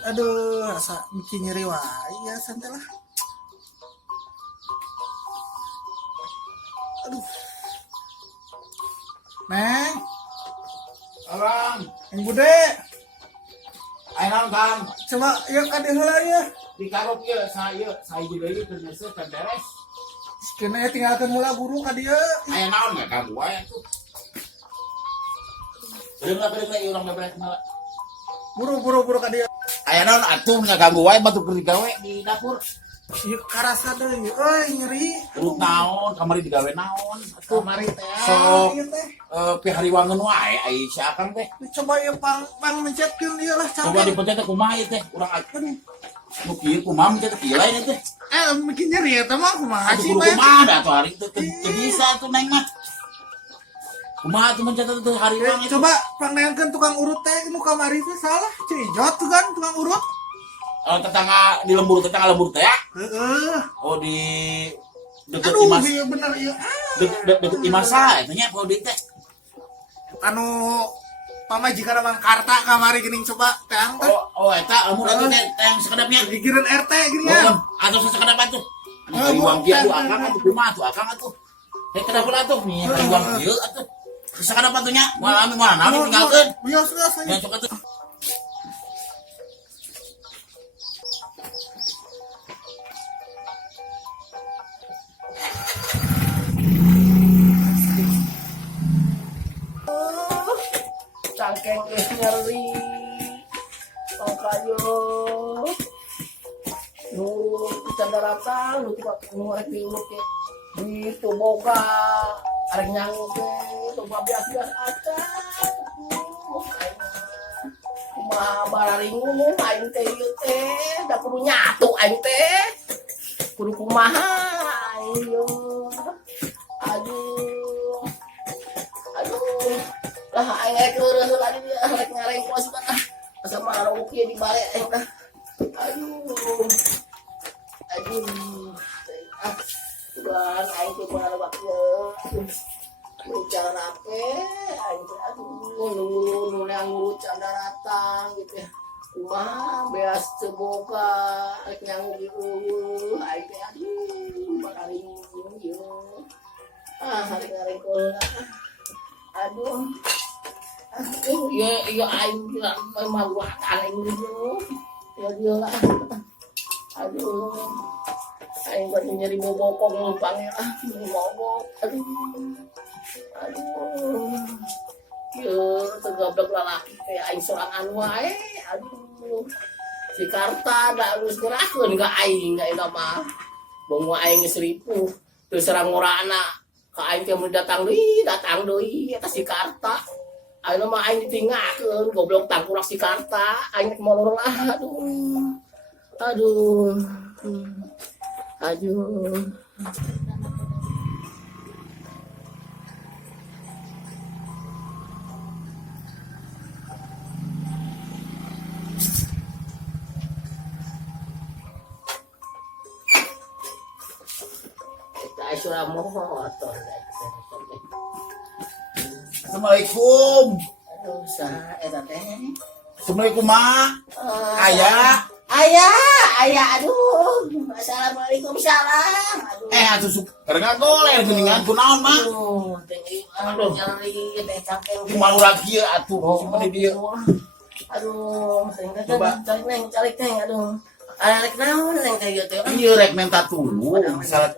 Aduh, rasa bikin nyeri wae ya santai lah. Aduh. Neng, Orang, yang bude, ayo naon Kang, coba yuk kade heula ya. di karop ya saya juga ini ternyata kan beres. Sekena tinggalkan mula guru ka dieu. Ayo naon nggak kamu ayo tuh. Berenang orang beres malah. Buru ka dieu. Ayo naon atuh nggak ganggu wae batu kerja gawe di dapur. Ieu karasa deui, euy nyeri. Urut naon, kamari digawe naon. Atuh Kamari teh. Sok. Ieu teh. Pihariwangan wae ai si Akang teh. Coba ya pang mencetkeun dieu lah Coba capek. dipencet teh kumaha ieu teh, urang akan. Nu kieu kumaha mencet kieu lain teh. Bikin nyeri ya mah kumaha Atuh sih kudu Pak? kumaha dah tuh hari teh teu bisa tuh neng mah. Kumaha tuh mencet teh hariwang itu. Coba pandangan tukang urut teh nu kamari teh salah. Cijot tuh kan tukang urut. Tetangga di lembur teh ya? Heeh. Oh di deket Aduh, Imas, iya bener iya. deket Imasa, itu nya kalau di teh. Anu pamajikan Mang Karta kamari geuning coba teang teh. Eta amun atuh teh yang sekedapnya. Gigireun RT gini Oh, ya. atau sekedap atuh. Anu uang dia tuh akang atuh kumaha tuh akang atuh. Kenapa atuh nih uang ieu atuh. Sekedap atuhnya, moal anu moal nami tinggalkeun. Bios Ya saya. sok atuh. Cangkeng geus nyeri mangkayo nu candarata nu rek diuluk ke itu boga arek nyangu ke coba bias-bias aja kumaha bararingu aing teh ieu teh da kudu nyatu aing teh kudu kumaha aing aduh lah aing rek leureun heula di dieu rek ngarengkos mah sama anu kieu di bale aing tah aduh udah aing teh kumaha waktu bicara apa aing teh aduh nu ngurut candaratang gitu ya kumaha beas teu boga rek nyangu dieu aing teh aduh bakaring ieu hari ngarengkos aduh iya aing bilang memang wah aing gitu ya dia lah aduh aing buat nyari bobokong numpang ya bobok aduh ya tergoblok lalaki kayak aing sorangan wae aduh si Karta da lulus gerakeun ka aing ka eta mah bong aing geus ripuh teu serang ngorana ka aing teh mun datang deui eta si Karta ayeuna mah aing ditinggalkeun goblok tangkurak si Karta aing molor lah aduh eta suara motor Assalamualaikum. aduh saha eta teh Assalamualaikum mak. Aya. ayah aduh assalamualaikum salam aduh Atuh karena goler geuningan kunaon mak. aduh nyari teh cangkeng Kumaha urang kieu atuh simpen di dieu. aduh Coba. cari teh aduh arek naon neng teh ieu teh Ieu rek menta tulu salah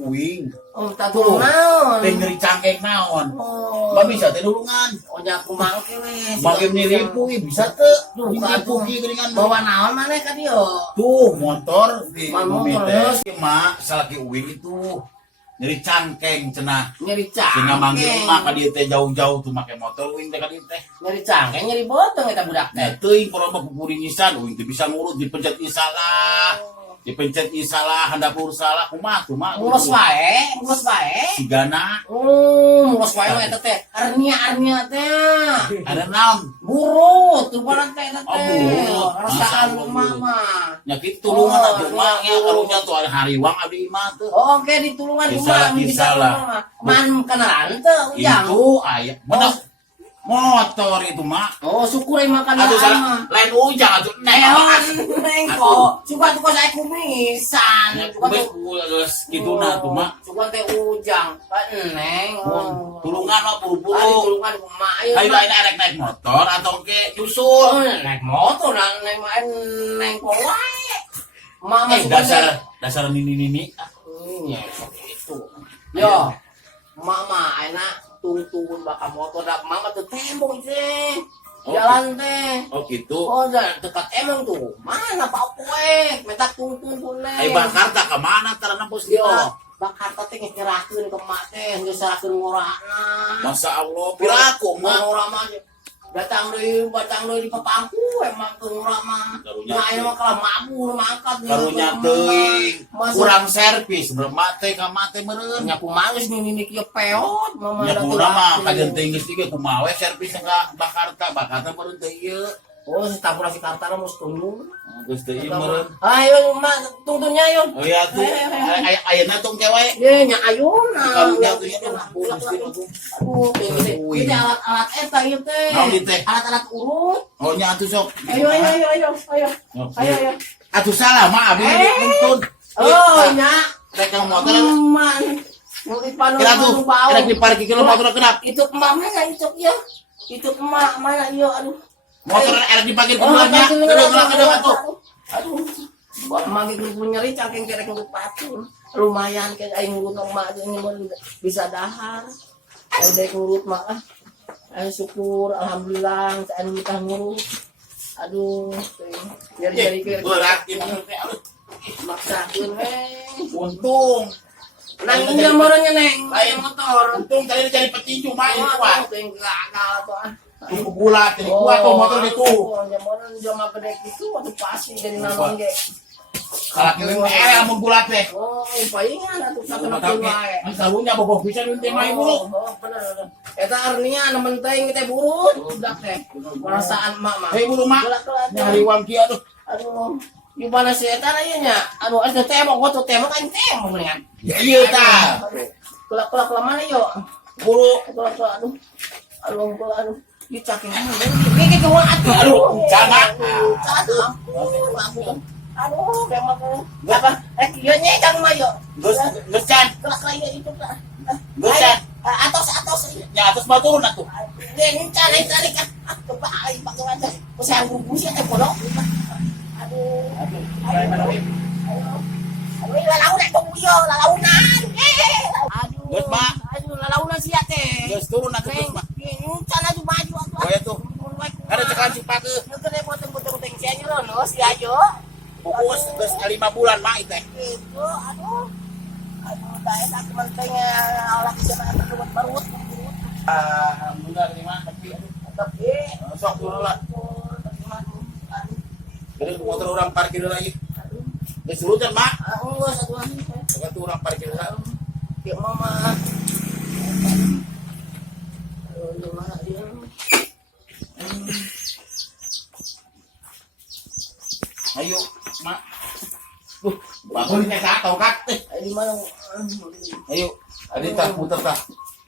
uing. oh tatung naon Teh nyeri cangkeng naon. oh Ba bisa teh dulungan. nya aku mangke we Bagi menipu bisa teu. Duh, Menipu atuh. kieu geuningan bawa naon maneh ka dieu tuh motor di Motor, bumi terus? teh mak salaki uing itu nyeri cangkeng cenah. nyeri Sehingga manggil cangkeng mak ka dieu teh jauh-jauh tuh make motor uing teh ka dieu teh. nyeri cangkeng nyeri botong eta budak teh Teuing poroba pupuring isan uing teh bisa ngurut dipencet isalah. Dipencet isalah handapur salah kumaha tuh mak. ngurus wae Sigana ngurus wae we eta teh arnia teh ada naon burut tuh barang teh eta Oh, teh burut. rasaan Masa mama nyakit tulungan Oh, atuh mak nya aduh. karunya tuh ada hariwang abdi mah teh. oke ditulungan Disalah, kumaha disalah. man kenalan teh ujang Itu aya bener motor itu mak. oh syukur makan Aduh mah salah lain ujang atuh neon. neng kok. Suka tuh saya kumisan. Kumis gitu na tuh mak. Suka teh ujang. Kan neng. Tulungan mah buru-buru. Tulungan kumaha ieu. Ayo naik motor atau ke nyusul. Naik motor neng main neng kok wae. Mama dasar nini. Iya, itu. Yo. Mama enak tungtun bakal motor dak mama tuh tembong sih. Jalan teh. Oh gitu. Oh, dekat emang tuh. Mana Pak Kue? Minta tungtun pun Ayo Bakarta kemana karena bos Yo, kita? Bakarta teh nyerahkeun ke mak teh, geus serahkeun ngorana. Masya Allah, piraku mah. Ngora mah batang deui di papangku emang ke ngora mah. Karunya Nah, aya mah kalah mabur mangkat. Karunya teuing. Kurang servis, bermak teh ka mah teh meureun. Nyapu mangis nih kieu peot mama. Nyapu mah kajen teh geus tiga kumaha we servis ka Bakarta meureun teh ieu. Oh, si tapura si Kartara mus tunggu. Geus teh ieu meureun. Ayo mah tungtunya yo. Oh iya tuh. Ayeuna tong cewek. Ye nya ayeuna. Karunya tuh nya ampun. Aduh, ini alat-alat eta ieu teh. Naon ieu teh? Alat-alat urut. Oh nya atuh sok. Ayo. Atuh salah mah abi nuntun. Oh, nya. Rek ka motor. Man. Mau dipanu Kira tuh, kira di parkir kilo motor kenapa? Itu emak mana itu ya? Itu emak mana iya aduh. Motor erek dipakai keduanya. Kedua atuh. Aduh. Buat emak gitu nyeri cangkeng kerek ngurut patung. Lumayan kayak aing ngurut emak aja bisa dahar. Aing dek ngurut mak ah. Aing syukur alhamdulillah saya minta ngurut. Aduh, nyeri-nyeri kayak berat ini. maksakeun we. Untung. Nang jamurannya neng, lain motor. Untung tadi cari petinju main kuat. Gagal tuh. Tunggu bulat, jadi kuat tuh motor itu. Jamuran jama gede gitu, waktu pasti jadi nanon ge. Kalau kirim amun bulat teh. Oh, palingan atuh sakena Tapi wae. an sarunya bogoh bisa nanti main dulu. Oh, bener. Eta artinya anu penting teh burut, udah teh. Perasaan mak mah. Hei buru mak. Nyari uang kieu aduh. Aduh. Gimana sih eta nya nya? Aduh, ada tembok foto tembok kan tembok mendingan. Iya ta. Kelak mana yo? Buru. Aduh. Aduh. Dicakin ini ke atuh. Aduh, jangan. Ampun. Aduh, memang apa? Ieu nyejang mah yo. Geus can. Kelak lagi itu Kak. Geus can. Atos. Nya atas mah turun atuh. Den cari kan. Coba ai pakai aja. Saya bungkus ya teh kodok. Aduh. Aduh, lalaunan dong yo, lalaunan. Aduh. Geus mak. Aduh, lalaunan sia teh. Geus turun atuh geus mak. Cara maju atuh. Oh ya tuh. Ada cekan cipak ke. Gede potong-potong sia nyerono si ayo. Fokus geus 5 bulan mak teh. Itu aduh. Aduh, tak enak mentengnya Allah bisa buat barut. Alhamdulillah terima tapi sok turun lah. Jadi motor orang parkir lagi. Geus surutan mak. Enggak satu lagi. Satu orang parkir lah. Kayak mama. Gimana dia? Ayo, mak. Bangunnya kacau kat. Di mana? Ayo, ada tak putar tak.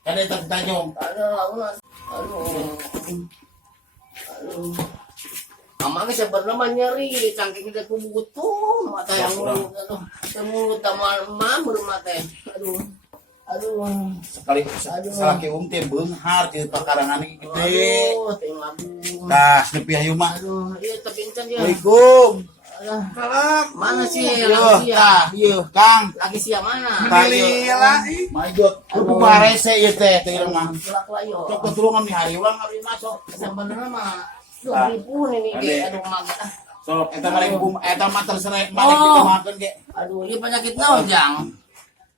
Ada tak tanyong. Ada launan. Aduh. Amangnya sebenarnya nyeri, cangking kita kubutuh, mata yang mulut, aduh, mulut sama mamur mata, aduh, sekali salaki teh beunghar ke pakarangan gede. aduh, tinggal Nah, nepi hayu mah. aduh, iya tapi encan dia, Assalamualaikum. salam, mana sih, Yo, lagi sia, ieu Kang. lagi sia mana, Alhamdulillah. Majot, kudu parese ieu teh teh mah. kelak layo, Cok ketulungan nih hari ulang hari masuk. sebenarnya mah, 2000 ini ge, aduh maga, Sok eta mah terserah malik kita makan ge. aduh, ini penyakit naon jang,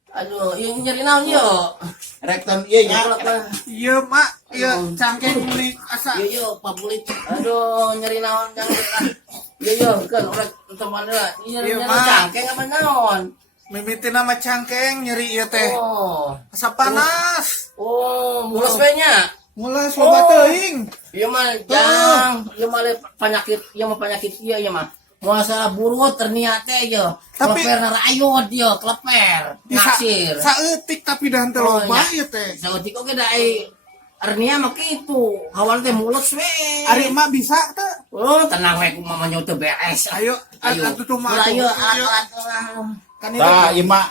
aduh, ini nyeri naon yo. Rekton ieu nya. Iya mak, iya cangkeng beli asa. Yo pabulit. Aduh, nyeri naon jang. Yo kan urang teman lah. Nyeri cangkeng apa naon? Mimiti nama cangkeng nyeri ieu teh. Oh. Asa panas. Oh, mules we nya. Mulai sobat teuing. Ieu mah jang, ieu mah penyakit, ieu mah. Muasa burut terniat teh yo. Tapi- Kleper rayot yo, kleper. Naksir. Saeutik tapi dah teu loba ieu teh. Saeutik oge da ai Arnia mah kitu. Kawan teh mulus we. Ari mah bisa teh. Oh, tenang we ku mamanya teu beres. Ayo, atuh tuh mah. Ayo alat-alat. Kan itu. Tah ieu mah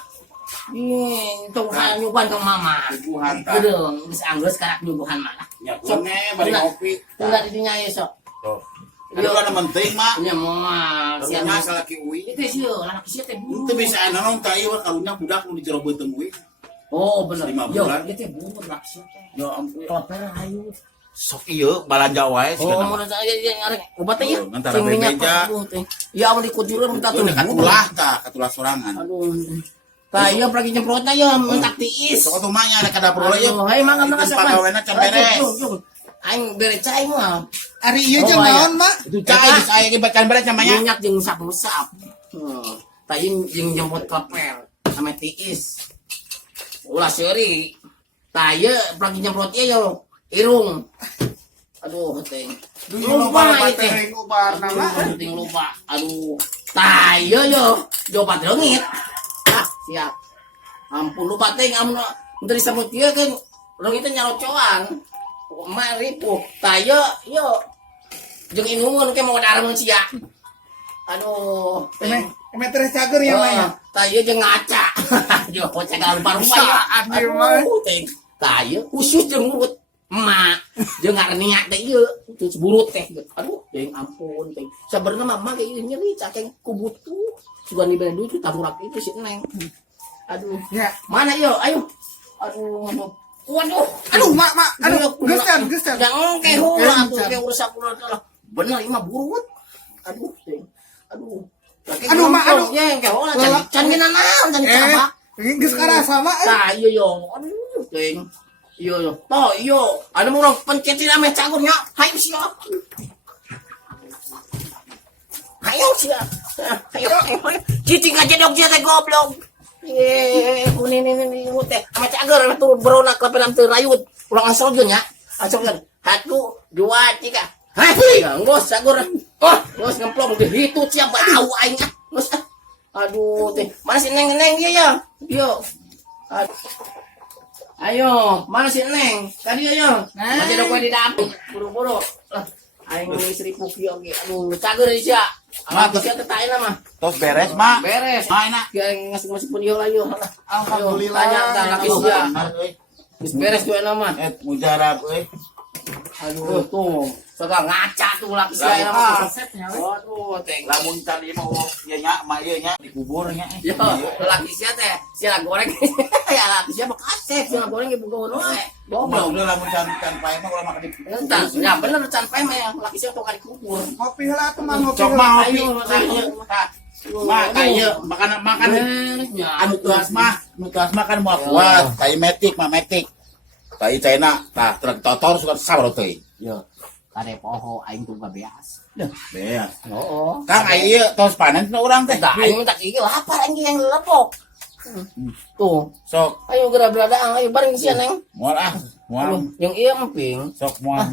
Ih, tuh nyuguhan ke mama. nyuguhan tah. Gedung, geus anggeus karak nyuguhan mah. Ya kene bari ngopi. Tunggal di dinya ye sok. Tuh. Itu kan penting mah. Nya mah Siapa siapa? salaki uwi. Itu sih, anak sih teh buru. Itu bisa nanon tah ieu karunya budak nu di jero beuteung uwi. Oh, bener. 5 Yo, bulan. itu teh buru lah sih teh. Ya ampun. Kloper ayo. Sok ieu balanja wae sih Oh, kana. mau saya ngareng obat teh ya. Oh, antara Sing minyak bebeja. aduh, teh. Ya amun dikudureun minta Itu tuh. dekat ulah tah, katulah sorangan. Aduh. Kayak pergi nyemprotnya ya, mentak tiis. Sok tuh mah nya ada ka dapur heula Aduh, hai mangga mangga Itu sok. pagawena can beres. Aing beres cai mah. Ari ieu Oh, jeung iya. naon mah? Itu cai geus aya ge bacan beres namanya. Minyak jeung sapu-sap. Tadi jeung jemput kleper sama tiis. Ulah seuri. Taya pergi nyemprotnya yo irung. Aduh, teh. Lupa Lupa itu. teh ubar nama. Penting lupa. Aduh. Taya yo. Jopat leungit. Ah, siap. Ampun lupa teh amun dari samut ieu kan leungitnya nyalocoan. Mari puh. Taya yo. Jeung inungun ke mau dareun sia. Aduh. Eme terus cager ya mah ya. Taya jeung ngaca. Yo cagar rupa-rupa ya. Saat ieu mah. Teh. Taya khusus jeung urut emak jeung ngarnia teh ieu terus burut teh. Aduh, jeung ampun teh. Sabenerna mah ge ieu nyeri cacing kubutu. Sugan dibeli duit taburak itu si Neng. Aduh. Ya. Mana yo? Ayo. Aduh. Waduh. Aduh, mak. Aduh, geus can. Yang engke heula atuh ke urusan kula teh. Bener ieu mah burut. Aduh, teh. Aduh. Aduh, mak, aduh. Ya engke heula can gina naon can cabak. Geus karasa mah. Tah ieu yo. Aduh, teh. Iyo yo. Toh iyo. Ada murang pencet ame cagur nya. Hayu sia. Hayu sia. Hayu. Cicing aja dok dia teh goblok. Ini teh ame cagur tuh beronak lapelan teu rayut. Ulang asal nya. Asal kan. 1 2 3. Hai, ngos cagur. Oh, ngos ngemplong dihitu sia bau aing. Ngos. Aduh teh. Mana si Neng dia ya? Yo. Ayo, mana si Neng? Tadi ayo. Masih ada kue di dapur. Buru-buru. Lah, aing istri Puki oge. Aduh, cager sia. Ah, sia teh tae mah. Tos beres mah. Beres. Mah enak. Ya ngasih pun yo ayo. Alhamdulillah. Tanya tah laki sia. Geus beres tuh mah. Mujarab euy. Aduh, tuh. Suka ngaca tuh laki sia mah. Waduh, teh. Lamun can ieu mah ieu nya mah ieu nya dikubur nya. Yo, laki sia teh. Sia goreng. Ya laki sia mah kasep, sia goreng ge bugoon wae. Goblok udah lamun can pae mah ulah makan di. Entah, ya bener can pae mah laki sia tong dikubur. Ngopi heula atuh mah ngopi. Cok mah ngopi. Ayo, Mah kayak makan anu tuas mah kan mau kuat, kayak metik. Kayak China, tah truk totor suka sabar teuing. Yo, kade poho aing tuh gabeas. Beas. Oo. Kang ieu tos panen cenah urang teh. Tah aing tak iki lapar aing yang lepok. Tuh, Sok ayo geura beladang, ayo bareng sia Neng. moal ah, moal. Yang iya emping. Sok moal.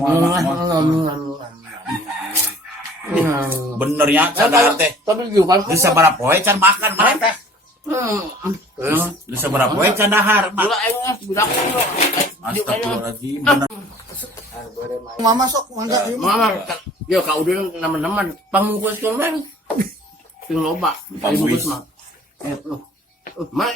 Bener nya sadar teh. Tapi juga kan. Geus sabaraha poe can makan mah teh. Geus sabaraha poe can dahar mah. Gula aing budak. Astagfirullahaladzim. Bener. Mama sok mangga ieu mah. Mama, yo ka udin teman-teman pamungkus kan. Sing loba, pamungkus mah. Mah